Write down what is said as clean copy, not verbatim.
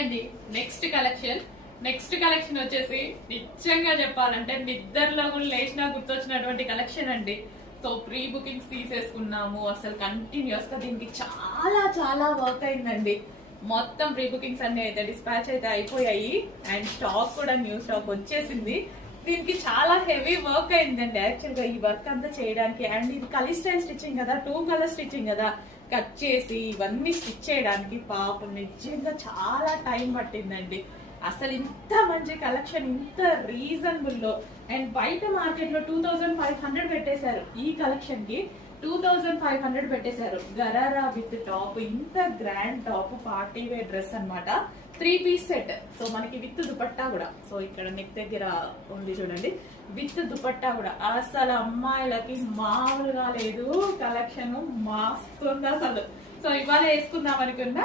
అండి next collection వచ్చేసి నిజంగా చెప్పాలంటే నిద్రలో కూడా లేచినా గుర్తొచ్చినటువంటి కలెక్షన్ అండి. సో ప్రీ బుకింగ్స్ తీసేసుకున్నాము, అసలు కంటిన్యూస్ గా దీనికి చాలా చాలా వర్క్ అయిందండి. మొత్తం ప్రీ బుకింగ్స్ అన్ని అయితే డిస్పాచ్ అయితే అయిపోయాయి అండ్ స్టాక్ కూడా న్యూ స్టాక్ వచ్చేసింది. దీనికి చాలా హెవీ వర్క్ అయిందండి యాక్చువల్ గా ఈ వర్క్ అంతా చేయడానికి. అండ్ ఇది కలీ స్టైల్ స్టిచ్చింగ్ కదా, 2 కలర్ స్టిచ్చింగ్ కదా, కట్ చేసి ఇవన్నీ స్టిచ్ చేయడానికి పాపం నిజంగా చాలా టైం పట్టిందండి. అసలు ఇంత మంచి కలెక్షన్ ఇంత రీజనబుల్ లో అండ్ బయట మార్కెట్ లో 2500 పెట్టేశారు. ఈ కలెక్షన్ కి 2500 పెట్టేశారు. గరారా విత్ టాప్, ఇంత grand top, party wear dress అన్నమాట. 3 పీస్ సెట్. సో మనకి విత్ దుపట్టా కూడా. సో ఇక్కడ నెక్ దగ్గర ఉంది చూడండి, విత్ దుపట్టా కూడా. అసలు అమ్మాయిలకి మామూలుగా లేదు కలెక్షన్, మస్తు ఉంది అసలు. సో ఇవాళ వేసుకుందాం అనుకున్నా